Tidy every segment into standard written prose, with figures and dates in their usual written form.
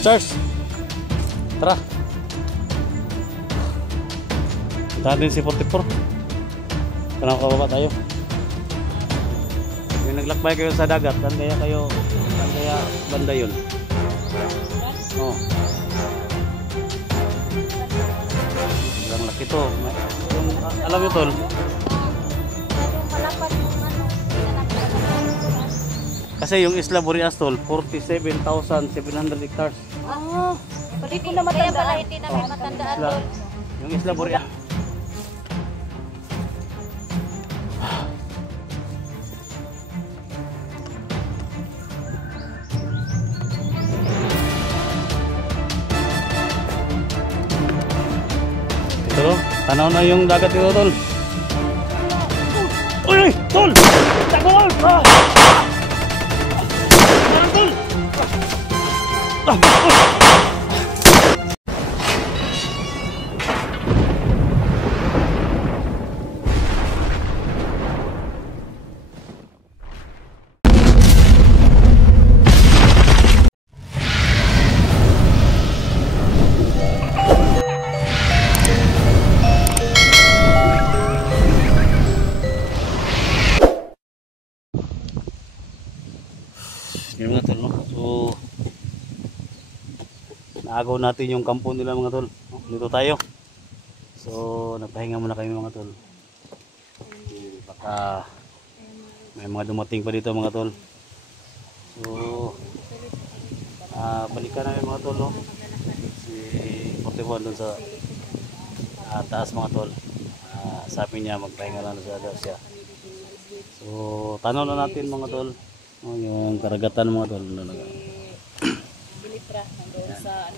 Charles, tara. Puntahan din si 44. Parang kababa tayo. Yung naglakbay kayo sa dagat, saan kaya banda yun? Oh. Ang laki to. Alam mo tol? Kasi yung Isla Boreas tol, 47,700 hectares. Ah, hindi ko na matandaan. Kaya pala hindi namin matandaan tol. Yung Isla Boreas. Ito, tanaw na yung dagat dito tol. Uy, tol! Tagol! Ah! Yan mga tol, no? So naagaw natin yung kampo nila mga tol. Dito tayo. So nagpahinga muna kami mga tol. Baka may mga dumating pa dito mga tol. So balikan namin mga tol, no? Si 41 dun sa taas mga tol. Sabi niya magpahinga lang siya. So tanaw na natin mga tol. Yung karagatan mga tol. Bilitra nandoon sa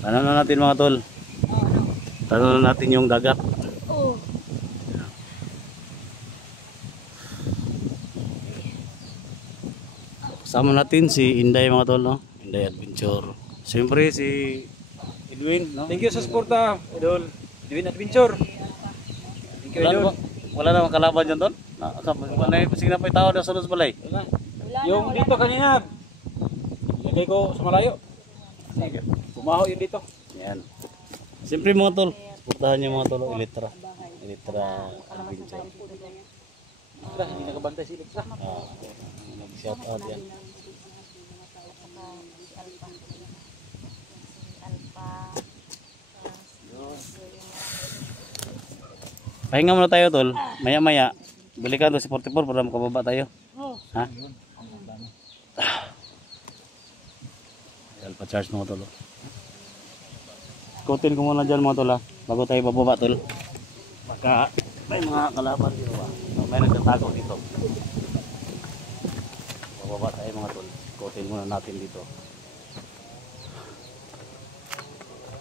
Tanaw na natin mga tol. Tanaw na natin yung dagat. Oh. Kasama natin si Inday mga tol, no? Inday Adventure. Siyempre si Edwin, no? Thank you sa suporta, Idol. Edwin Adventure. Thank you, Idol. Wala namang kalaban dyan tol? Sige na pa yung tao na sunod sa balay. Yung dito kanina, lagay ko sa malayo. Bumaho yun dito. Yan. Siyempre mga tol, suportahan niyo mga tol, Elitra Adventure. Hindi nakabantay si Elitra. Nag-shout out yan. Pahinga muna tayo tol, maya-maya balikan to si 44 para makababa tayo. Ha? Alpha charge mga tol. Ikutin ko muna dyan mga tol, ha, bago tayo bababa tol. Baka may mga kalaban dito ba? May nagtatago dito. Bababa tayo mga tol. Ikutin muna natin dito.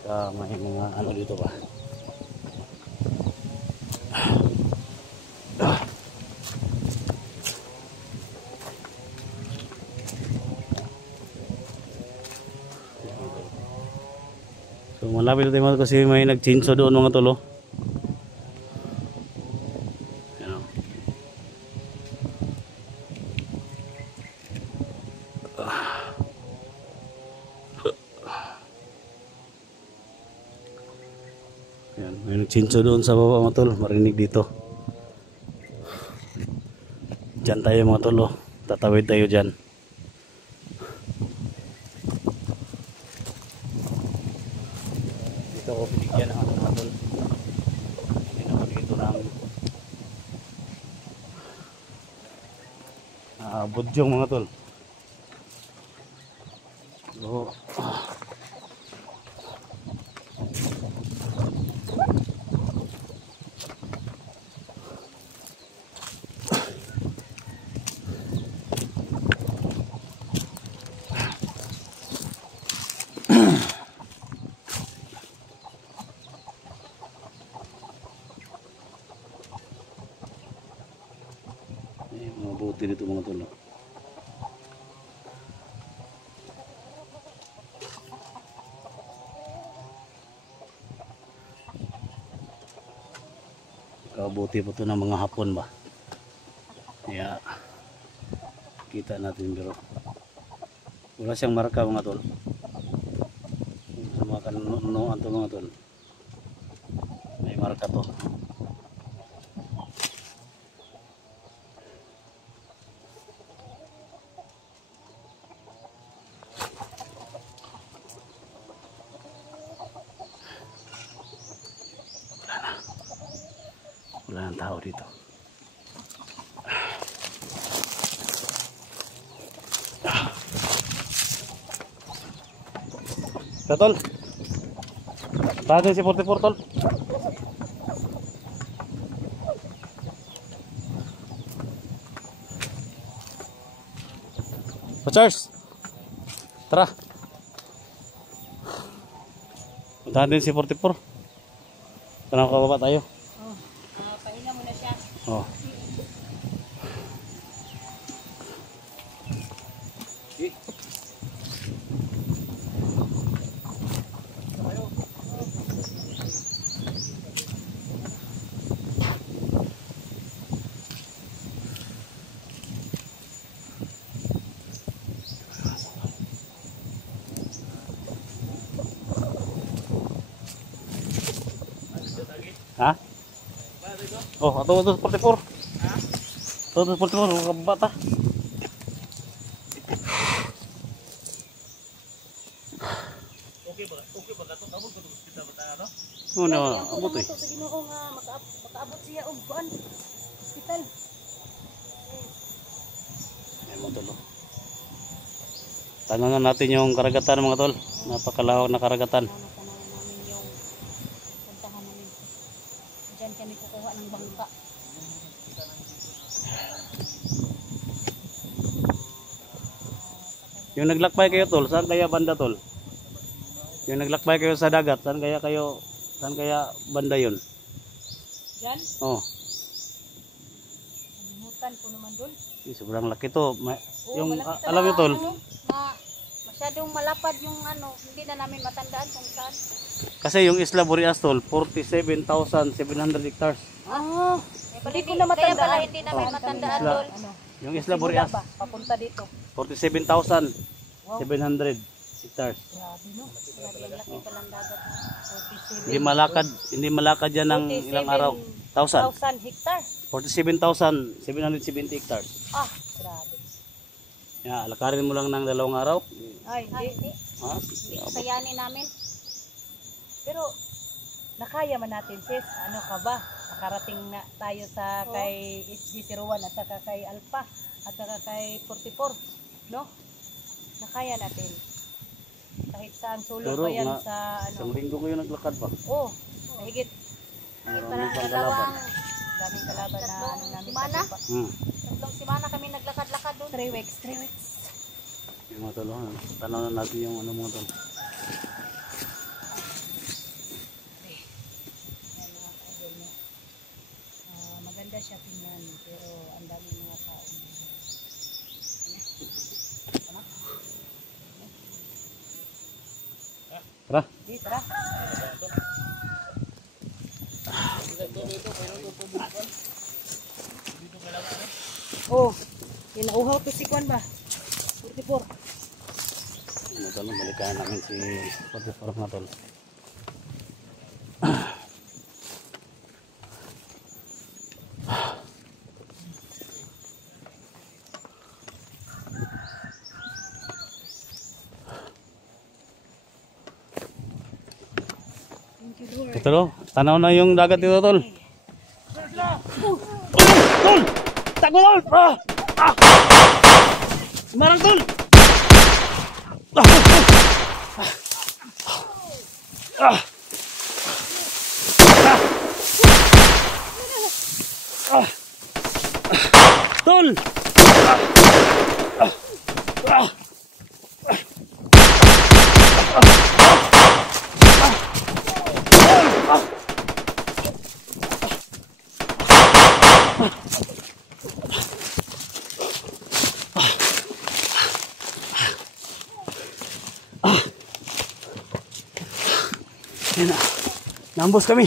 Baka may mga ano dito ba? So malapit na tayo kasi may nag-chinso doon mga tolo. Yan. Yan, may nag-chinso doon sa baba mga tolo, marinig dito. Diyan tayo mga tolo, tatawid tayo dyan. Dito ako binigyan ng mga tol. Hindi naman dito ng budyong mga tol. So, mabuti dito mga tol. Kabuti pa ito ng mga hapon ba. Kaya kita natin biro. Wala siyang marka mga tol. Sa mga kanunuan to mga tol. May marka to. Wala nang tao dito. Tol. Tahan si 44 tol. Charles. Tara. Tahan din si 44. Tanong ka baba tayo. Pahinga muna siya. Oh. Ha? Oh, ato 44. Ha? Ato 44 mga bata. Okay ba kato tabog ko kita bata ano? Oh, na abot eh. Sa Ginoo nga makaabot siya og kuan. Hospital. Ay mo tol. Tanungan natin yung karagatan mga tol. Napakalawak na karagatan. Namin yung puntahan namin. Diyan kami kukuha ng bangka. Yung naglakbay kayo tol, saan kaya banda tol? Yung naglakbay kayo sa dagat, saan kaya banda yun? Diyan, Oh, kalimutan ko naman dun. sobrang laki to. Yung malaki alam niyo tol, masyadong malapad yung ano, hindi na namin matandaan kung saan. kasi yung Isla Boreas tol, 47,700 hectares. Hindi ko na matandaan. Kaya pala hindi namin matandaan Isla- dun. Yung Isla Boreas, Papunta dito. 47,700 hectares. Grabe no. Grabe ang laki palang dagat. Hindi malakad yan ng ilang araw. 1,000. 1,000 hectare. 47,770 hectares. Grabe. Lakarin mo lang ng 2 araw. Ay, hindi. Ha? Hindi kayanin namin. Pero, nakaya man natin sis. Ano ka ba? Nakarating na tayo sa kay SG01 at saka kay Alpha at saka kay 44. No? Nakaya natin. Kahit saan sulong Pero pa yan nga, sa ano. Isang linggo kayo naglakad pa. Oh, mahigit. Maraming Parang kalaban. daming kalaban na ano namin Simana? sa Tatlong simana kami naglakad-lakad doon. 3 weeks, 3 weeks. Yung mga tol, tanaw na natin yung ano mga tol. Ayan mga kaidol mo. Maganda siya tingnan pero ang daming mga tao. Tara. Di, tara. Oh, kinauhaw to si Kwan ba? 44. Mga tol, balikan namin si 44 mga tol. Ito lo, tanaw na yung dagat dito tol. Tol! Tago tol! Marang tol! Tol! Yan na. Nambos kami.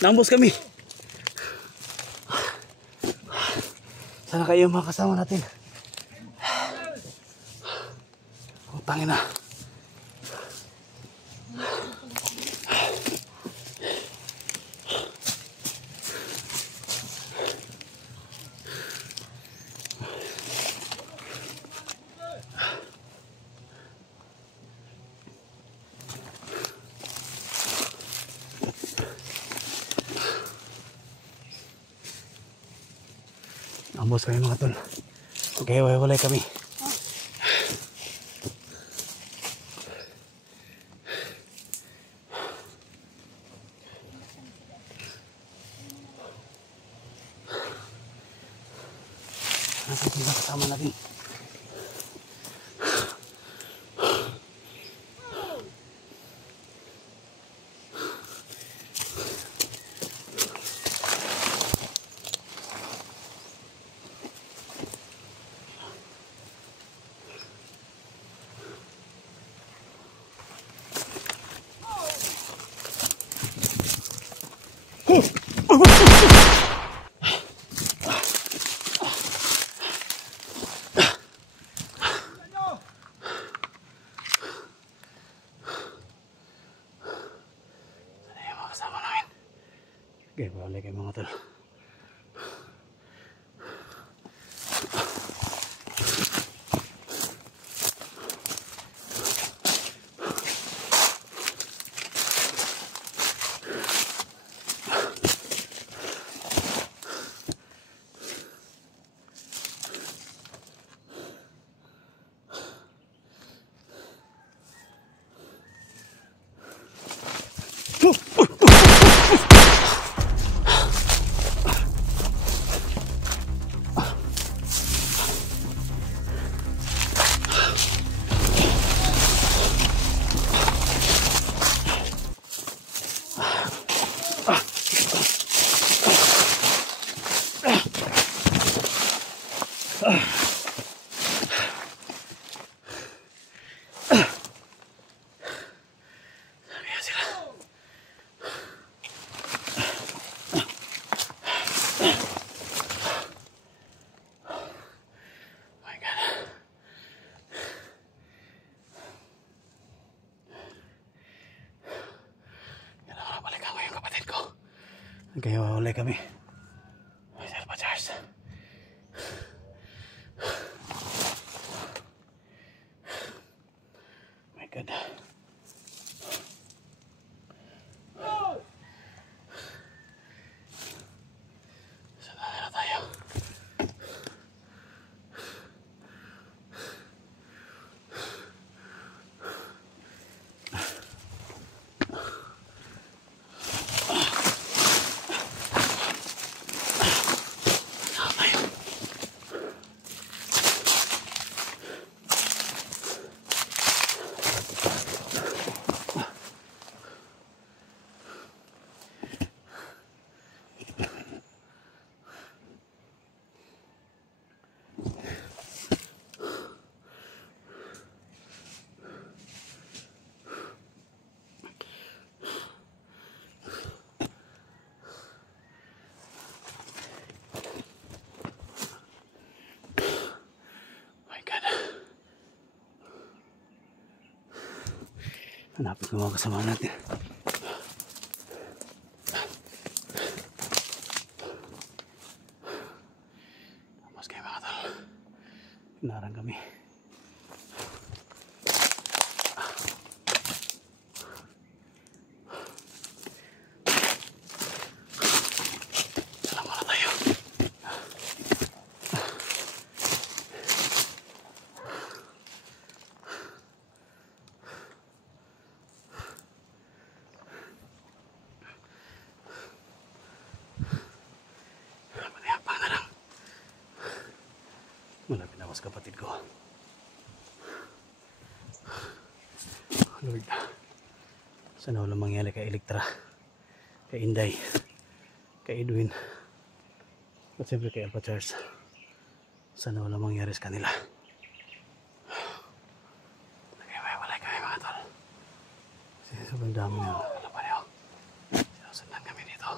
Nambos kami. Sana kayo mga kasama natin. Putangin na. Ambos kami mga tol. Okay, walay kami. Nasaan sila kasama natin? Okay, balik kayo mga tol. Okay, wala kami. Sir pa Charles. My God. Saan na tayo? Hanapin ko mga kasama natin. Tapos kayo mga tol. Pinarang kami. Salam muna tayo. Malapit na ako sa kapatid ko. Lord, sana walang mangyari kay Elektra, kay Inday, kay Edwin, at siyempre kay Alpha Charles. Sana walang mangyari sa kanila. Naghiwalay kami mga tol. Kasi sobrang dami na kalaban niyo. Sinusundan kami dito.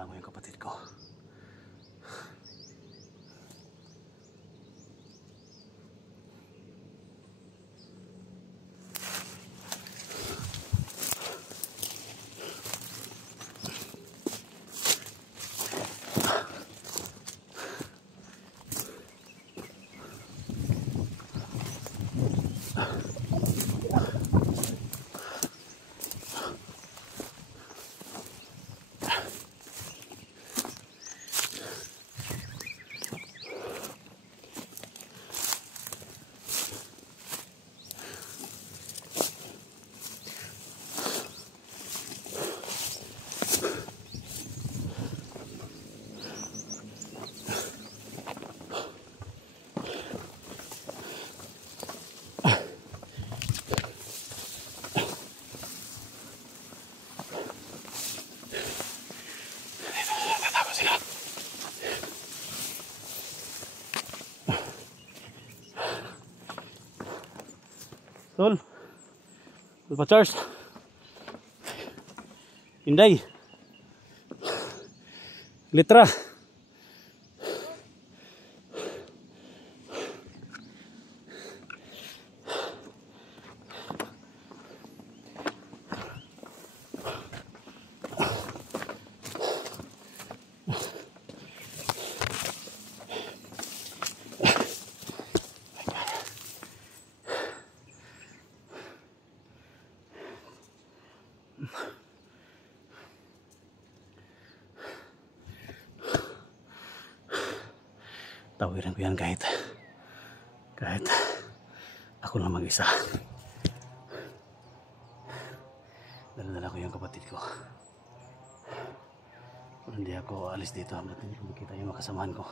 kasama yung kapatid ko. Tol, pa Charles, Inday, Litra. Tawiran ko yan kahit ako lang mag-isa. Dala-dala ko yung kapatid ko. Kung hindi ako alis dito, hanggat hindi ko makita yung makasamahan ko.